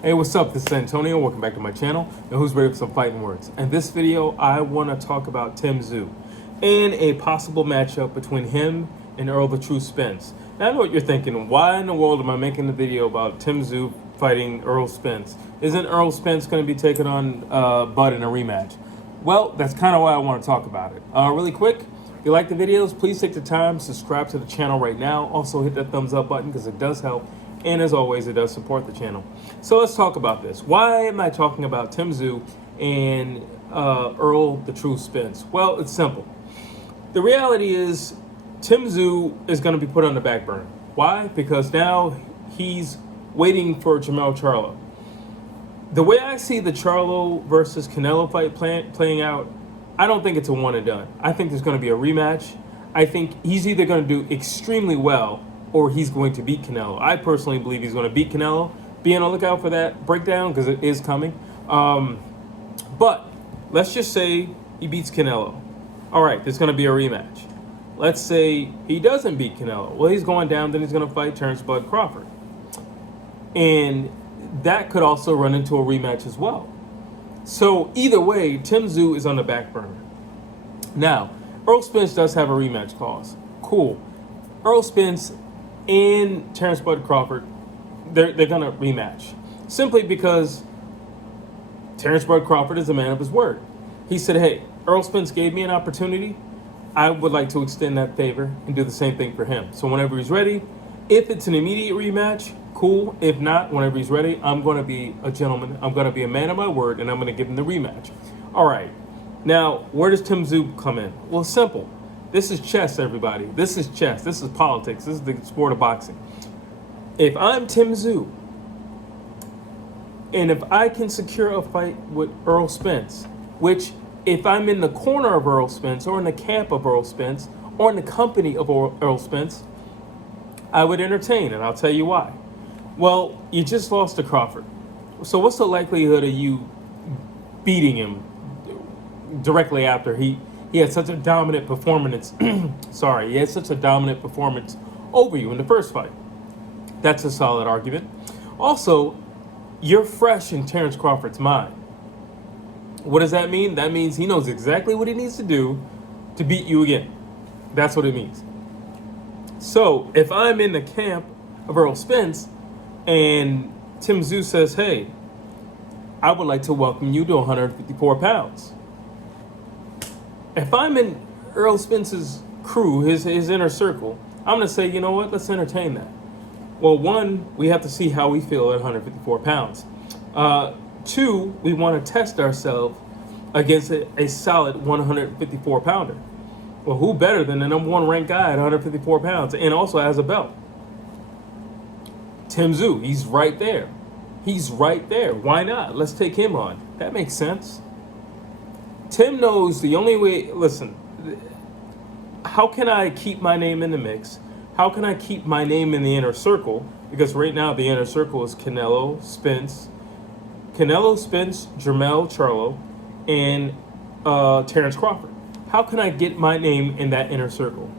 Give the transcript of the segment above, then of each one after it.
Hey, what's up? This is Antonio. Welcome back to my channel. And who's ready for some fighting words? In this video, I want to talk about Tim Tszyu and a possible matchup between him and Errol the True Spence. Now, I know what you're thinking. Why in the world am I making a video about Tim Tszyu fighting Errol Spence? Isn't Errol Spence going to be taking on Bud in a rematch? Well, that's kind of why I want to talk about it. Really quick, if you like the videos, please take the time, subscribe to the channel right now. Also, hit that thumbs up button because it does help. And as always, it does support the channel. So let's talk about this. Why am I talking about Tim Tszyu and Errol the True Spence? Well, it's simple. The reality is Tim Tszyu is going to be put on the back burner. Why? Because now he's waiting for Jermell Charlo. The way I see the Charlo versus Canelo fight playing out, I don't think it's a one and done. I think there's going to be a rematch. I think he's either going to do extremely well or he's going to beat Canelo. I personally believe he's going to beat Canelo. Be on the lookout for that breakdown because it is coming. But let's just say he beats Canelo. All right, there's going to be a rematch. Let's say he doesn't beat Canelo. Well, he's going down, then he's going to fight Terrence Bud Crawford. And that could also run into a rematch as well. So either way, Tim Tszyu is on the back burner. Now, Errol Spence does have a rematch clause. Cool. Errol Spence and Terrence Bud Crawford, they're going to rematch. Simply because Terrence Bud Crawford is a man of his word. He said, hey, Errol Spence gave me an opportunity. I would like to extend that favor and do the same thing for him. So whenever he's ready, if it's an immediate rematch, cool. If not, whenever he's ready, I'm going to be a gentleman. I'm going to be a man of my word, and I'm going to give him the rematch. All right. Now, where does Tim Tszyu come in? Well, simple. This is chess, everybody. This is chess. This is politics. This is the sport of boxing. If I'm Tim Tszyu, and if I can secure a fight with Errol Spence, which if I'm in the corner of Errol Spence or in the camp of Errol Spence or in the company of Errol Spence, I would entertain, and I'll tell you why. Well, you just lost to Crawford. So what's the likelihood of you beating him directly after he had such a dominant performance? He had such a dominant performance over you in the first fight. That's a solid argument. Also, you're fresh in Terrence Crawford's mind. What does that mean? That means he knows exactly what he needs to do to beat you again. That's what it means. So if I'm in the camp of Errol Spence and Tim Tszyu says, hey, I would like to welcome you to 154 pounds. If I'm in Errol Spence's crew, his inner circle, I'm going to say, you know what, let's entertain that. Well, one, we have to see how we feel at 154 pounds. Two, we want to test ourselves against a solid 154 pounder. Well, who better than the number one ranked guy at 154 pounds and also has a belt? Tim Tszyu, he's right there. He's right there. Why not? Let's take him on. That makes sense. Tim knows the only way, listen, how can I keep my name in the mix? How can I keep my name in the inner circle? Because right now the inner circle is Canelo, Spence, Jermell Charlo, and Terrence Crawford. How can I get my name in that inner circle?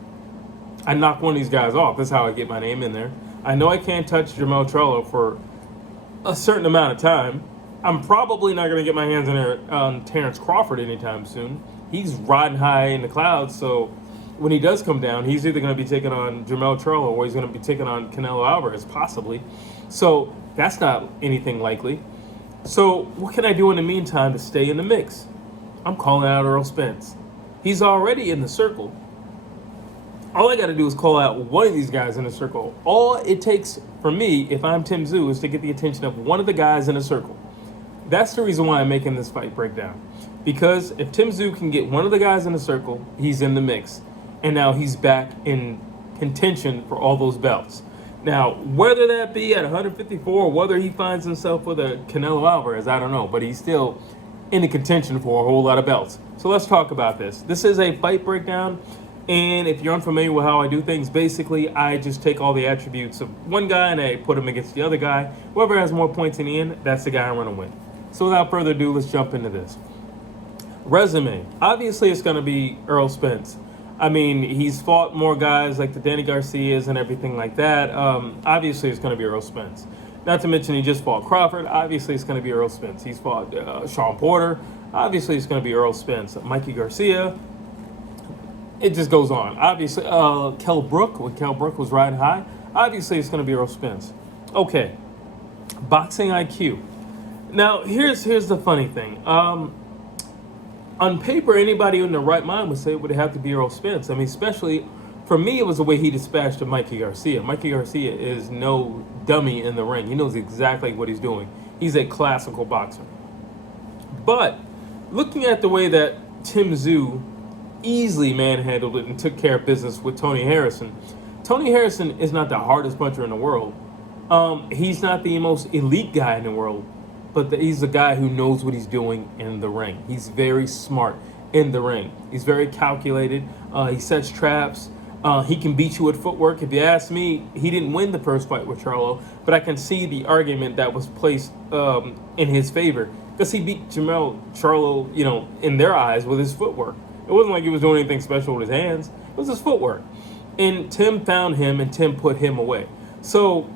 I knock one of these guys off. That's how I get my name in there. I know I can't touch Jermell Charlo for a certain amount of time. I'm probably not going to get my hands on Terrence Crawford anytime soon. He's riding high in the clouds, so when he does come down, he's either going to be taking on Jermell Charlo or he's going to be taking on Canelo Alvarez, possibly. So that's not anything likely. So what can I do in the meantime to stay in the mix? I'm calling out Errol Spence. He's already in the circle. All I got to do is call out one of these guys in the circle. All it takes for me, if I'm Tim Tszyu, is to get the attention of one of the guys in the circle. That's the reason why I'm making this fight breakdown. Because if Tim Tszyu can get one of the guys in the circle, he's in the mix. And now he's back in contention for all those belts. Now, whether that be at 154 or whether he finds himself with a Canelo Alvarez, I don't know. But he's still in the contention for a whole lot of belts. So let's talk about this. This is a fight breakdown. And if you're unfamiliar with how I do things, basically I just take all the attributes of one guy and I put him against the other guy. Whoever has more points in the end, that's the guy I'm going to win. So without further ado, let's jump into this. Resume. Obviously, it's going to be Errol Spence. I mean, he's fought more guys like the Danny Garcias and everything like that. Obviously, it's going to be Errol Spence. Not to mention he just fought Crawford. Obviously, it's going to be Errol Spence. He's fought Sean Porter. Obviously, it's going to be Errol Spence. Mikey Garcia. It just goes on. Obviously, Kell Brook, when Kell Brook was riding high, obviously it's going to be Errol Spence. Okay, boxing IQ. Now, here's the funny thing. On paper, anybody in their right mind would say it would have to be Errol Spence. I mean, especially for me, it was the way he dispatched Mikey Garcia. Mikey Garcia is no dummy in the ring. He knows exactly what he's doing. He's a classical boxer. But looking at the way that Tim Tszyu easily manhandled it and took care of business with Tony Harrison. Tony Harrison is not the hardest puncher in the world. He's not the most elite guy in the world, but he's the guy who knows what he's doing in the ring. He's very smart in the ring. He's very calculated. He sets traps. He can beat you with footwork. If you ask me, he didn't win the first fight with Charlo, but I can see the argument that was placed in his favor because he beat Charlo, in their eyes with his footwork. It wasn't like he was doing anything special with his hands. It was his footwork. And Tim found him, and Tim put him away. So,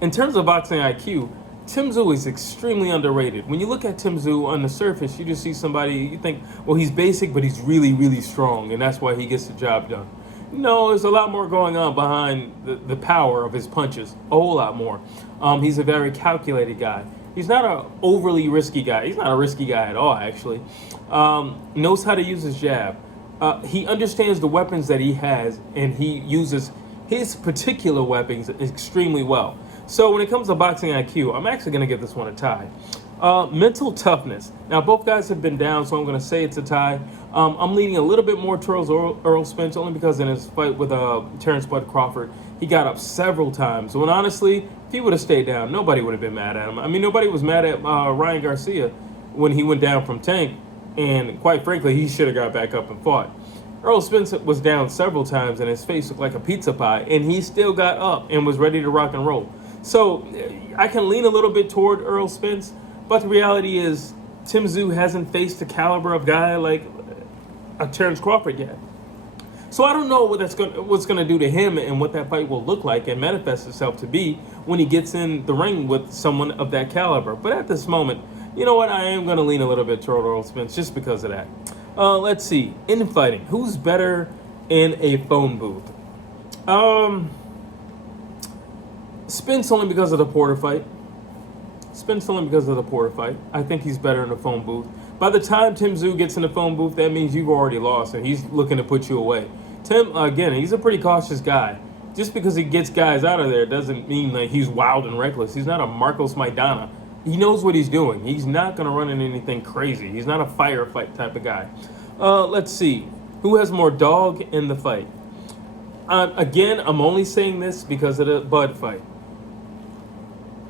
in terms of boxing IQ, Tim Tszyu is extremely underrated. When you look at Tim Tszyu on the surface, you just see somebody, you think, well, he's basic, but he's really, really strong, and that's why he gets the job done. No, there's a lot more going on behind the power of his punches. A whole lot more. He's a very calculated guy. He's not an overly risky guy. He's not a risky guy at all, actually. Knows how to use his jab. He understands the weapons that he has, and he uses his particular weapons extremely well. So when it comes to boxing IQ, I'm actually going to give this one a tie. Mental toughness. Now, both guys have been down, so I'm going to say it's a tie. I'm leaning a little bit more towards Errol Spence, only because in his fight with Terrence Bud Crawford, he got up several times. When honestly, if he would have stayed down, nobody would have been mad at him. I mean, nobody was mad at Ryan Garcia when he went down from Tank, and quite frankly, he should have got back up and fought. Errol Spence was down several times, and his face looked like a pizza pie, and he still got up and was ready to rock and roll. So I can lean a little bit toward Errol Spence, but the reality is Tim Tszyu hasn't faced the caliber of guy like a Terrence Crawford yet. So I don't know what's going to do to him and what that fight will look like and manifest itself to be when he gets in the ring with someone of that caliber. But at this moment, you know what? I am going to lean a little bit toward Errol Spence just because of that. Let's see. Infighting. Who's better in a phone booth? Spence only because of the Porter fight. I think he's better in the phone booth. By the time Tim Tszyu gets in the phone booth, that means you've already lost, and he's looking to put you away. Tim, again, he's a pretty cautious guy. Just because he gets guys out of there doesn't mean like he's wild and reckless. He's not a Marcos Maidana. He knows what he's doing. He's not going to run into anything crazy. He's not a firefight type of guy. Let's see. Who has more dog in the fight? Again, I'm only saying this because of the Bud fight.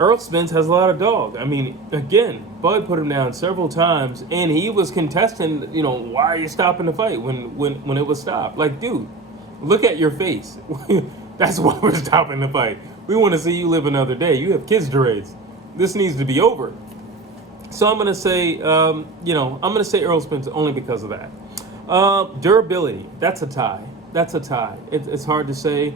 Errol Spence has a lot of dog. I mean, again, Bud put him down several times, and he was contesting, why are you stopping the fight when it was stopped? Like, dude, look at your face. That's why we're stopping the fight. We want to see you live another day. You have kids to raise. This needs to be over. So I'm going to say, I'm going to say Errol Spence only because of that. Durability, that's a tie. It's hard to say.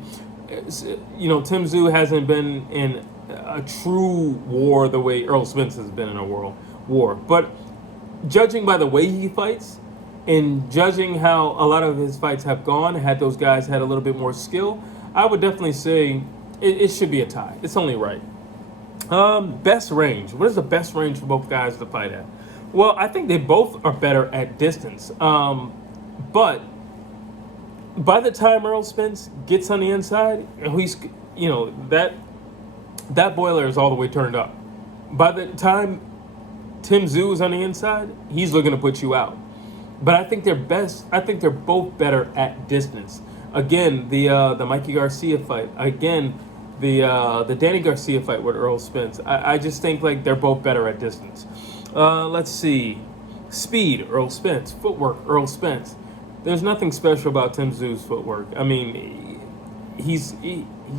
Tim Tszyu hasn't been in a true war the way Errol Spence has been in a world war. But judging by the way he fights and judging how a lot of his fights have gone, had those guys had a little bit more skill, I would definitely say it should be a tie. It's only right. Best range. What is the best range for both guys to fight at? Well, I think they both are better at distance. But by the time Errol Spence gets on the inside, he's, that boiler is all the way turned up. By the time Tim Tszyu is on the inside, he's looking to put you out. But I think they're both better at distance. Again, the Mikey Garcia fight. Again, the Danny Garcia fight with Errol Spence. I just think like they're both better at distance. Let's see. Speed, Errol Spence. Footwork, Errol Spence. There's nothing special about Tim Tszyu's footwork. I mean, he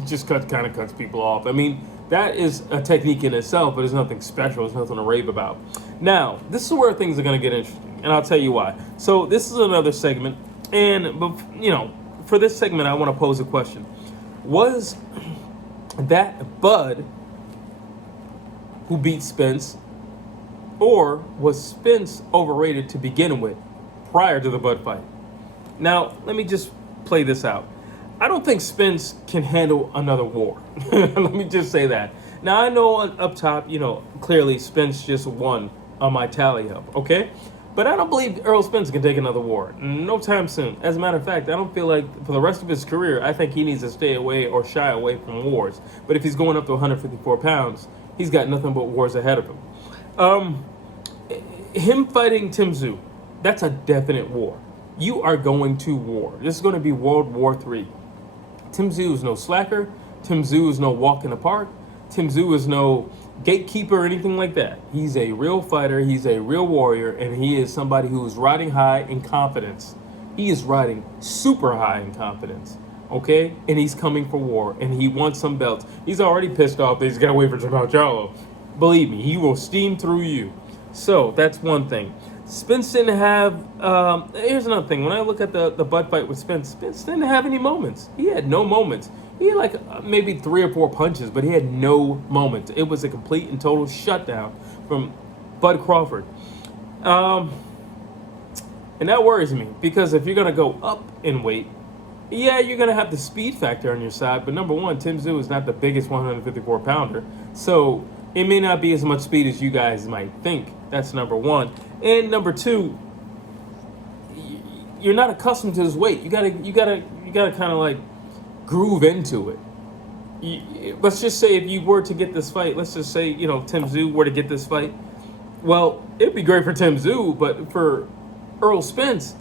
just kind of cuts people off. I mean, that is a technique in itself, but there's nothing special. There's nothing to rave about. Now, this is where things are going to get interesting, and I'll tell you why. So this is another segment, and for this segment, I want to pose a question. Was that Bud who beat Spence, or was Spence overrated to begin with prior to the Bud fight? Now, let me just play this out. I don't think Spence can handle another war. Let me just say that. Now, I know up top, clearly Spence just won on my tally up, okay? But I don't believe Errol Spence can take another war. No time soon. As a matter of fact, I don't feel like for the rest of his career, I think he needs to stay away or shy away from wars. But if he's going up to 154 pounds, he's got nothing but wars ahead of him. Him fighting Tim Tszyu, that's a definite war. You are going to war. This is going to be World War III. Tim Tszyu is no slacker. Tim Tszyu is no walk in the park. Tim Tszyu is no gatekeeper or anything like that. He's a real fighter. He's a real warrior, and he is somebody who is riding high in confidence. He is riding super high in confidence, okay? And he's coming for war, and he wants some belts. He's already pissed off that he's got to wait for Charlo. Believe me, he will steam through you. So that's one thing. Spence didn't have, here's another thing. When I look at the Bud fight with Spence didn't have any moments. He had no moments. He had like maybe 3 or 4 punches, but he had no moments. It was a complete and total shutdown from Bud Crawford. And that worries me, because if you're going to go up in weight, yeah, you're going to have the speed factor on your side. But number one, Tim Tszyu is not the biggest 154 pounder. So it may not be as much speed as you guys might think. That's number one. And number two, you're not accustomed to this weight. You gotta kind of like groove into it. Let's just say if you were to get this fight, let's just say, Tim Tszyu were to get this fight. Well, it'd be great for Tim Tszyu, but for Errol Spence,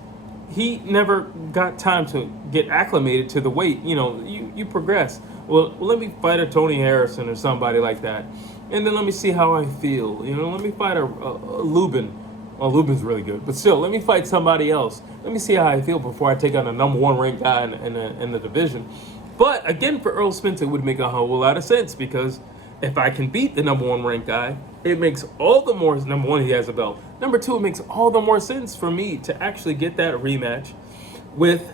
he never got time to get acclimated to the weight. You progress. Well, let me fight a Tony Harrison or somebody like that, and then let me see how I feel. Let me fight a Lubin. Well, Lubin's really good, but still, let me fight somebody else. Let me see how I feel before I take on the number 1 ranked guy in the division. But again, for Errol Spence, it would make a whole lot of sense, because if I can beat the number 1 ranked guy, it makes all the more, number one, he has a belt. Number two, it makes all the more sense for me to actually get that rematch with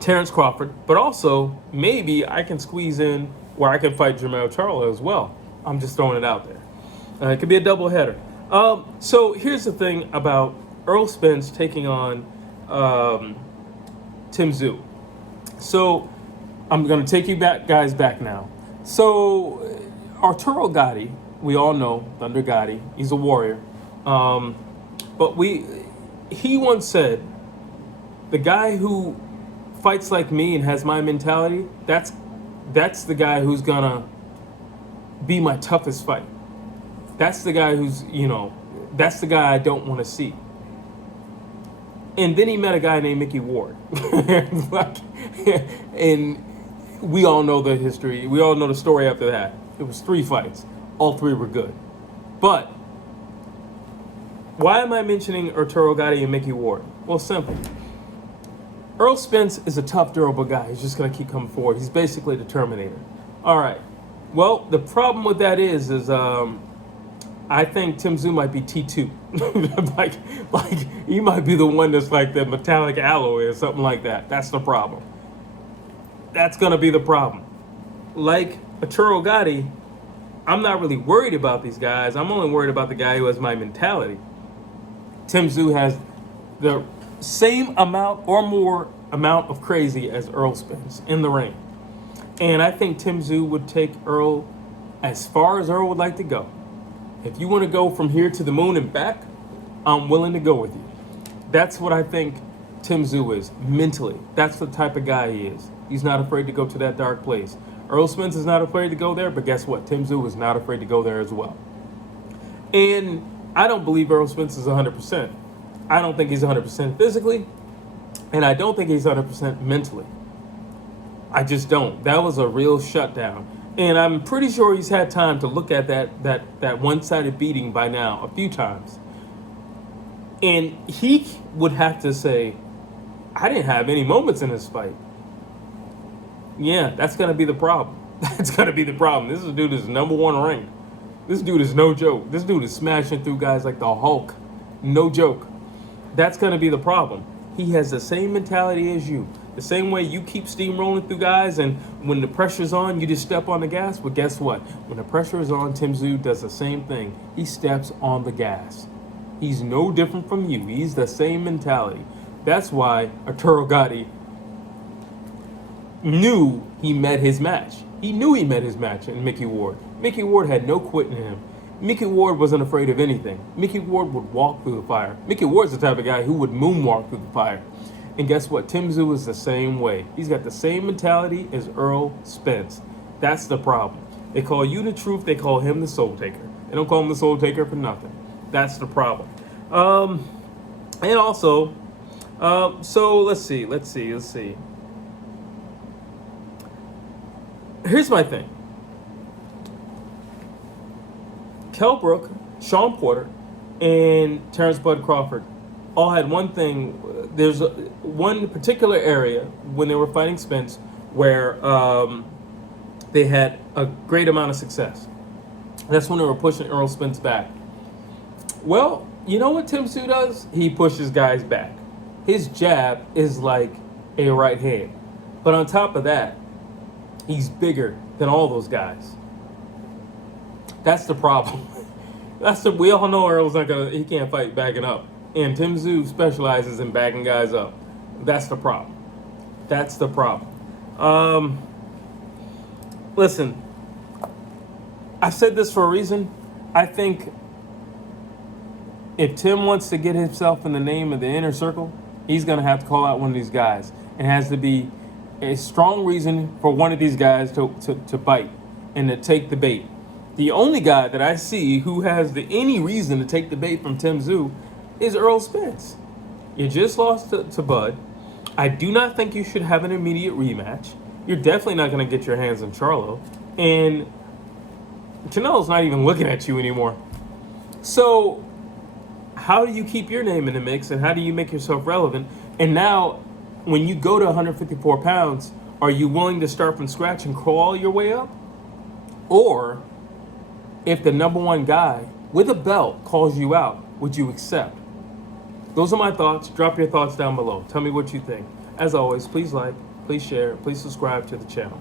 Terrence Crawford. But also, maybe I can squeeze in where I can fight Charlo as well. I'm just throwing it out there. It could be a doubleheader. So here's the thing about Errol Spence taking on Tim Tszyu. So I'm going to take you guys back now. So Arturo Gatti, we all know Thunder Gatti. He's a warrior. But he once said, the guy who fights like me and has my mentality, that's the guy who's gonna be my toughest fight. That's the guy who's, that's the guy I don't want to see. And then he met a guy named Mickey Ward. And we all know the history. We all know the story after that. It was 3 fights. All 3 were good. But why am I mentioning Arturo Gatti and Mickey Ward? Well, simple. Errol Spence is a tough, durable guy. He's just going to keep coming forward. He's basically the Terminator. All right. Well, the problem with that is I think Tim Tszyu might be T2. like he might be the one that's like the metallic alloy or something like that. That's the problem. That's going to be the problem. Like Arturo Gatti, I'm not really worried about these guys. I'm only worried about the guy who has my mentality. Tim Tszyu has the same amount or more amount of crazy as Errol Spence in the ring. And I think Tim Tszyu would take Errol as far as Errol would like to go. If you want to go from here to the moon and back, I'm willing to go with you. That's what I think Tim Tszyu is, mentally. That's the type of guy he is. He's not afraid to go to that dark place. Errol Spence is not afraid to go there, but guess what? Tim Tszyu is not afraid to go there as well. And I don't believe Errol Spence is 100%. I don't think he's 100% physically, and I don't think he's 100% mentally. I just don't. That was a real shutdown. And I'm pretty sure he's had time to look at that one-sided beating by now a few times. And he would have to say, I didn't have any moments in this fight. Yeah, that's going to be the problem. That's going to be the problem. This dude is number 1 ranked. This dude is no joke. This dude is smashing through guys like the Hulk. No joke. That's going to be the problem. He has the same mentality as you. The same way you keep steamrolling through guys, and when the pressure's on, you just step on the gas. But guess what? When the pressure is on, Tim Tszyu does the same thing. He steps on the gas. He's no different from you. He's the same mentality. That's why Arturo Gatti knew he met his match. He knew he met his match in Mickey Ward. Mickey Ward had no quit in him. Mickey Ward wasn't afraid of anything. Mickey Ward would walk through the fire. Mickey Ward's the type of guy who would moonwalk through the fire. And guess what? Tim Tszyu is the same way. He's got the same mentality as Errol Spence. That's the problem. They call you the Truth. They call him the Soultaker. They don't call him the Soultaker for nothing. That's the problem. And also, so let's see. Here's my thing. Kell Brook, Sean Porter, and Terrence Bud Crawford all had one thing. There's one particular area when they were fighting Spence where they had a great amount of success. That's when they were pushing Errol Spence back. Well, you know what Tim Tszyu does? He pushes guys back. His jab is like a right hand. But on top of that, he's bigger than all those guys. That's the problem. We all know Errol's he can't fight backing up. And Tim Tszyu specializes in backing guys up. That's the problem. Listen, I said this for a reason. I think if Tim wants to get himself in the name of the inner circle, he's going to have to call out one of these guys. It has to be a strong reason for one of these guys to bite and to take the bait. The only guy that I see who has any reason to take the bait from Tim Tszyu is Errol Spence. You just lost to Bud. I do not think you should have an immediate rematch. You're definitely not going to get your hands on Charlo. And Canelo's not even looking at you anymore. So how do you keep your name in the mix, and how do you make yourself relevant? And now, when you go to 154 pounds, are you willing to start from scratch and crawl your way up? Or if the number one guy with a belt calls you out, would you accept? Those are my thoughts. Drop your thoughts down below. Tell me what you think. As always, please like, please share, please subscribe to the channel.